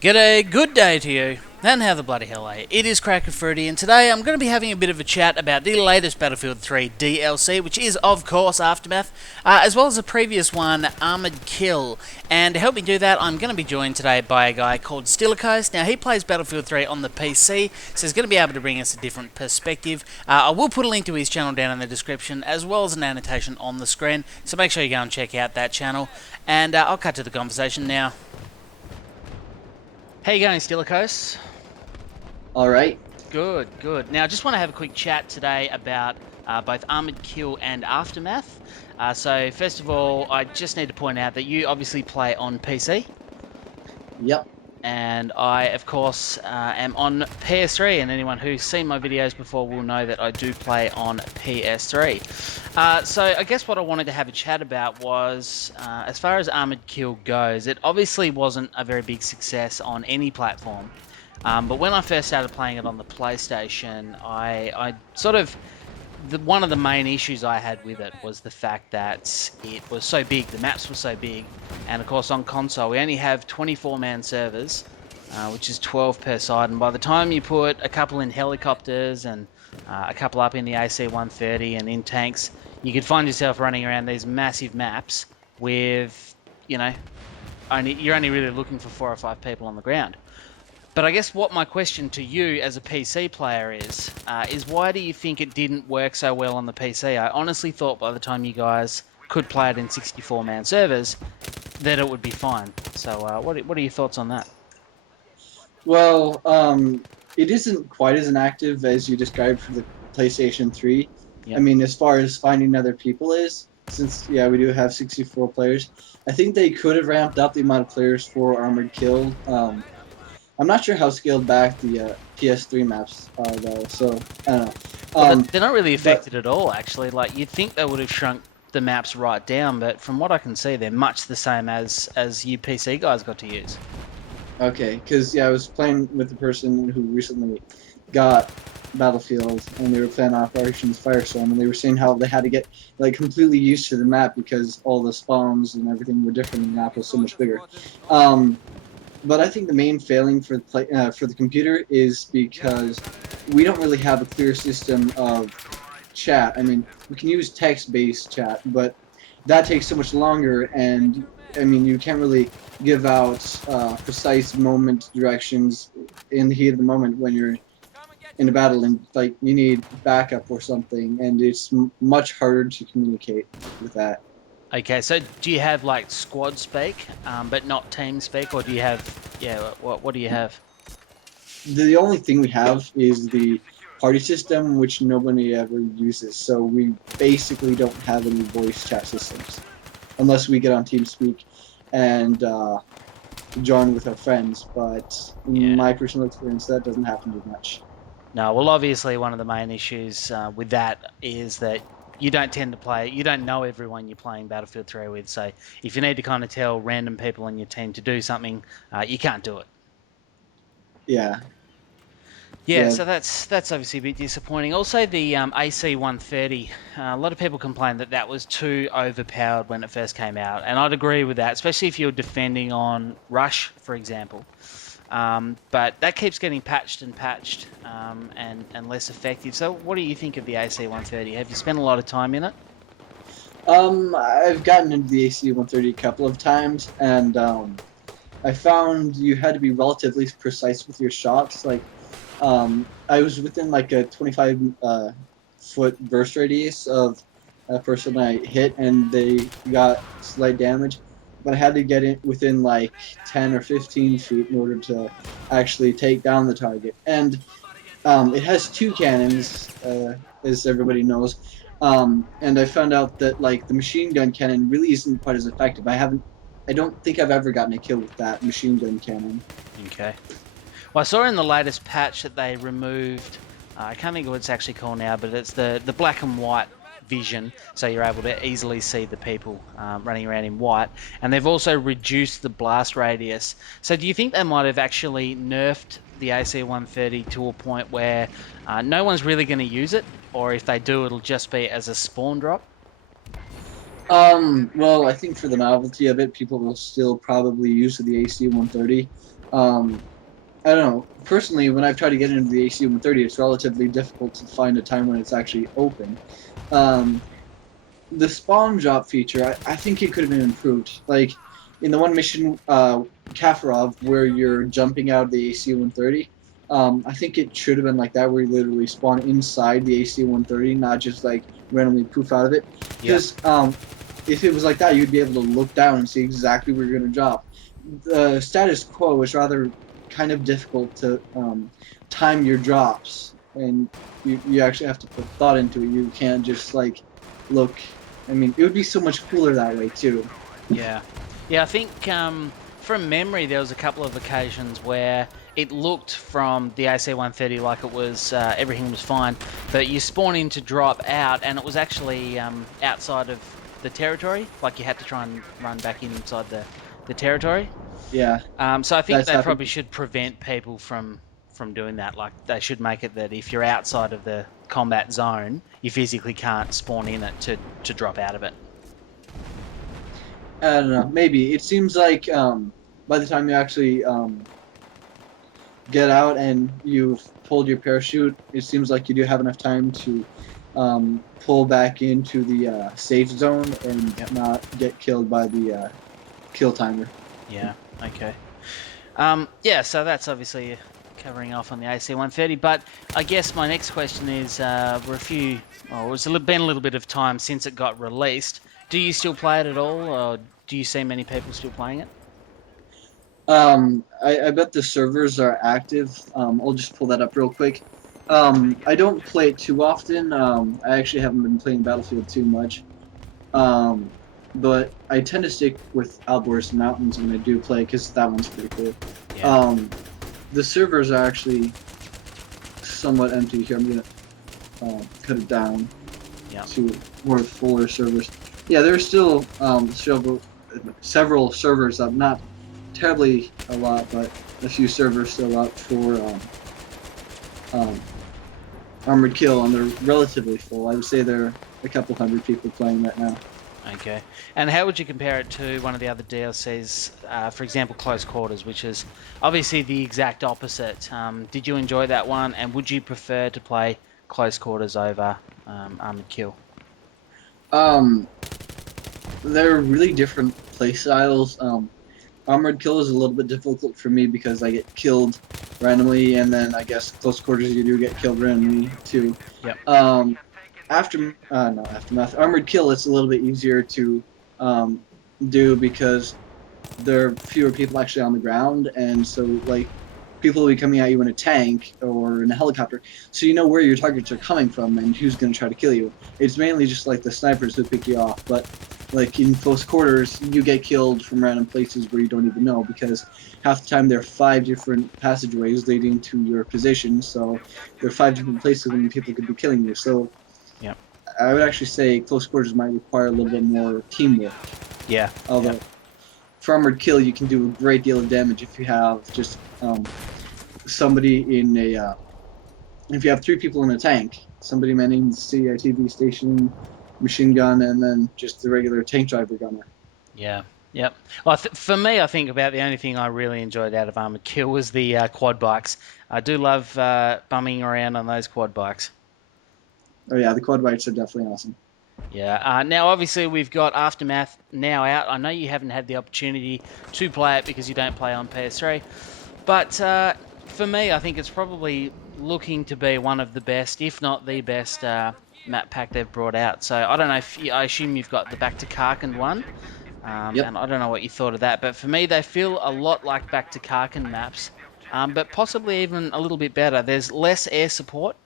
G'day, good day to you, and how the bloody hell are you? It is CrackAFruity, and today I'm going to be having a bit of a chat about the latest Battlefield 3 DLC, which is, of course, Aftermath, as well as the previous one, Armored Kill. And to help me do that, I'm going to be joined today by a guy called Stilichos. Now, he plays Battlefield 3 on the PC, so he's going to be able to bring us a different perspective. I will put a link to his channel down in the description, as well as an annotation on the screen, so make sure you go and check out that channel. And I'll cut to the conversation now. How you going, Stilichos? All right. Good, good. Now, I just want to have a quick chat today about both Armored Kill and Aftermath. So, first of all, I just need to point out that you obviously play on PC. Yep. And I, of course, am on PS3, and anyone who's seen my videos before will know that I do play on PS3. So I guess what I wanted to have a chat about was, as far as Armored Kill goes, it obviously wasn't a very big success on any platform. But when I first started playing it on the PlayStation, I sort of... one of the main issues I had with it was the fact that it was so big, the maps were so big, and of course on console we only have 24-man servers, which is 12 per side, and by the time you put a couple in helicopters and a couple up in the AC-130 and in tanks, you could find yourself running around these massive maps with, you know, you're only really looking for 4 or 5 people on the ground. But I guess what my question to you as a PC player is why do you think it didn't work so well on the PC? I honestly thought by the time you guys could play it in 64-man servers that it would be fine. So what are your thoughts on that? Well, it isn't quite as inactive as you described for the PlayStation 3. Yep. I mean, as far as finding other people is, since, yeah, we do have 64 players, I think they could have ramped up the amount of players for Armored Kill. I'm not sure how scaled back the PS3 maps are, though, so I don't know. Well, they're not really affected at all, actually. Like, you'd think they would have shrunk the maps right down, but from what I can see, they're much the same as you PC guys got to use. Okay, because, yeah, I was playing with a person who recently got Battlefield, and they were playing Operations Firestorm, and they were saying how they had to get, like, completely used to the map because all the spawns and everything were different, and the map was so much bigger. But I think the main failing for the computer is because we don't really have a clear system of chat. I mean, we can use text-based chat, but that takes so much longer, and I mean, you can't really give out precise moment directions in the heat of the moment when you're in a battle, and like you need backup or something, and it's much harder to communicate with that. Okay, so do you have like squad speak, but not team speak, or do you have, yeah, what do you have? The only thing we have is the party system, which nobody ever uses, so we basically don't have any voice chat systems, unless we get on TeamSpeak and join with our friends, but in my personal experience, that doesn't happen too much. No, well, obviously one of the main issues with that is that you don't tend to play, you don't know everyone you're playing Battlefield 3 with, so if you need to kind of tell random people in your team to do something, you can't do it. Yeah. Yeah, so that's obviously a bit disappointing. Also, the AC-130, a lot of people complained that that was too overpowered when it first came out, and I'd agree with that, especially if you're defending on Rush, for example. But that keeps getting patched and less effective. So what do you think of the AC-130? Have you spent a lot of time in it? I've gotten into the AC-130 a couple of times, and I found you had to be relatively precise with your shots. Like, I was within like a 25-foot burst radius of a person I hit, and they got slight damage. But I had to get it within like 10 or 15 feet in order to actually take down the target. And it has 2 cannons, as everybody knows. And I found out that like the machine gun cannon really isn't quite as effective. I don't think I've ever gotten a kill with that machine gun cannon. Okay. Well, I saw in the latest patch that they removed, I can't think of what it's actually called now, but it's the black and white vision, so you're able to easily see the people running around in white, and they've also reduced the blast radius. So do you think they might have actually nerfed the AC-130 to a point where no one's really going to use it, or if they do, it'll just be as a spawn drop? Well, I think for the novelty of it, people will still probably use the AC-130. I don't know. Personally, when I've tried to get into the AC-130, it's relatively difficult to find a time when it's actually open. Um, the spawn drop feature, I think it could have been improved. Like in the one mission, Kafarov, where you're jumping out of the AC-130, I think it should have been like that, where you literally spawn inside the AC-130, not just like randomly poof out of it. Yeah. Because if it was like that, you'd be able to look down and see exactly where you're going to drop. The status quo is rather kind of difficult to time your drops, and you actually have to put thought into it. You can't just like look. I mean, it would be so much cooler that way too. Yeah. Yeah, I think from memory there was a couple of occasions where it looked from the AC-130 like it was everything was fine, but you spawn in to drop out and it was actually outside of the territory, like you had to try and run back inside the territory. Yeah, So I think that's they happened. probably should prevent people from doing that. Like they should make it that if you're outside of the combat zone, you physically can't spawn in it to drop out of it. I don't know. Maybe it seems like by the time you actually get out and you've pulled your parachute, it seems like you do have enough time to pull back into the safe zone and not get killed by the kill timer. Yeah. Okay. Yeah. So that's obviously covering off on the AC-130. But I guess my next question is: we're a few, or it's been a little bit of time since it got released. Do you still play it at all, or do you see many people still playing it? I bet the servers are active. I'll just pull that up real quick. I don't play it too often. I actually haven't been playing Battlefield too much. Um, but I tend to stick with Outdoors and Mountains when I do play because that one's pretty cool. Yeah. The servers are actually somewhat empty here. I'm gonna cut it down Yeah. to more fuller servers. Yeah, there's still several servers up, not terribly a lot, but a few servers still up for Armored Kill, and they're relatively full. I would say there are a couple hundred people playing that now. Okay. And how would you compare it to one of the other DLCs, for example, Close Quarters, which is obviously the exact opposite? Did you enjoy that one, and would you prefer to play Close Quarters over Armored Kill? Um, they're really different play styles. Armored Kill is a little bit difficult for me because I get killed randomly, and then I guess Close Quarters you do get killed randomly too. Yep. Aftermath. Armored Kill, it's a little bit easier to do because there are fewer people actually on the ground, and so like people will be coming at you in a tank or in a helicopter, so you know where your targets are coming from and who's going to try to kill you. It's mainly just like the snipers who pick you off, but like in close quarters, you get killed from random places where you don't even know because half the time there are 5 different passageways leading to your position, so there are 5 different places when people could be killing you. So Yep. I would actually say close quarters might require a little bit more teamwork. Yeah. Although Yep. for Armored Kill, you can do a great deal of damage if you have just somebody in a if you have 3 people in a tank, somebody manning the CITV station, machine gun, and then just the regular tank driver gunner. Yeah. Yep. Well, for me, I think about the only thing I really enjoyed out of Armored Kill was the quad bikes. I do love bumming around on those quad bikes. Oh yeah, the quad bikes are definitely awesome. Yeah. Now, obviously, we've got Aftermath now out. I know you haven't had the opportunity to play it because you don't play on PS3, but for me, I think it's probably looking to be one of the best, if not the best, map pack they've brought out. So I don't know if I assume you've got the Back to Karkin one, Yep. and I don't know what you thought of that, but for me, they feel a lot like Back to Karkin maps, but possibly even a little bit better. There's less air support,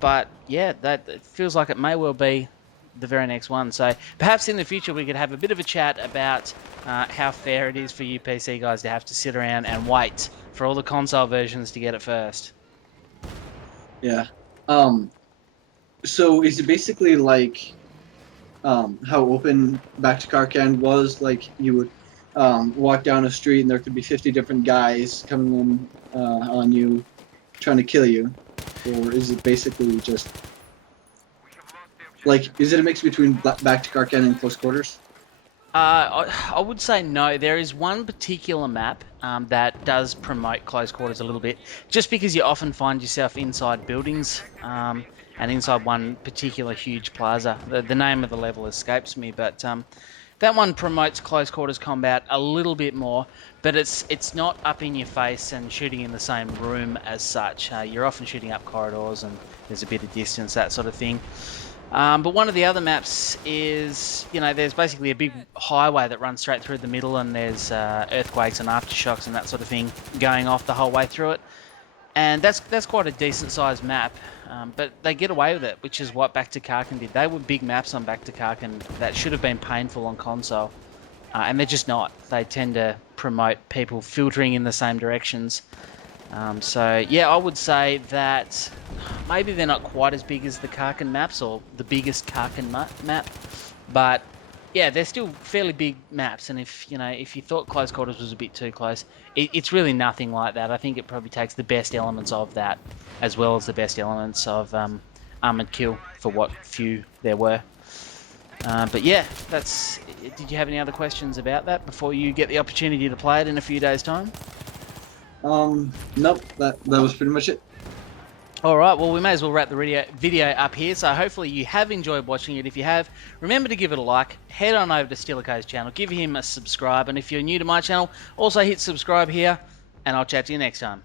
but yeah, that it feels like it may well be the very next one. So perhaps in the future we could have a bit of a chat about how fair it is for you PC guys to have to sit around and wait for all the console versions to get it first. Yeah. So is it basically like how open Back to Karkan was? Like you would walk down a street and there could be 50 different guys coming in on you, trying to kill you, or is it basically just Like, is it a mix between back to Karkan and close quarters? I would say no. There is one particular map that does promote close quarters a little bit, just because you often find yourself inside buildings and inside one particular huge plaza. The name of the level escapes me, but that one promotes close quarters combat a little bit more, but it's not up in your face and shooting in the same room as such. You're often shooting up corridors and there's a bit of distance, that sort of thing. But one of the other maps is, there's basically a big highway that runs straight through the middle, and there's earthquakes and aftershocks and that sort of thing going off the whole way through it. And that's quite a decent sized map, but they get away with it, which is what Back to Karkin did. They were big maps on Back to Karkin that should have been painful on console, and they're just not. They tend to promote people filtering in the same directions. So yeah, I would say that maybe they're not quite as big as the Karkin maps or the biggest Karkin map, but yeah, they're still fairly big maps. And if you thought Close Quarters was a bit too close, it's really nothing like that. I think it probably takes the best elements of that, as well as the best elements of Armored Kill for what few there were. But yeah, that's. Did you have any other questions about that before you get the opportunity to play it in a few days' time? Nope. That was pretty much it. Alright, well we may as well wrap the video up here, so hopefully you have enjoyed watching it. If you have, remember to give it a like, head on over to Stilichos' channel, give him a subscribe, and if you're new to my channel, also hit subscribe here, and I'll chat to you next time.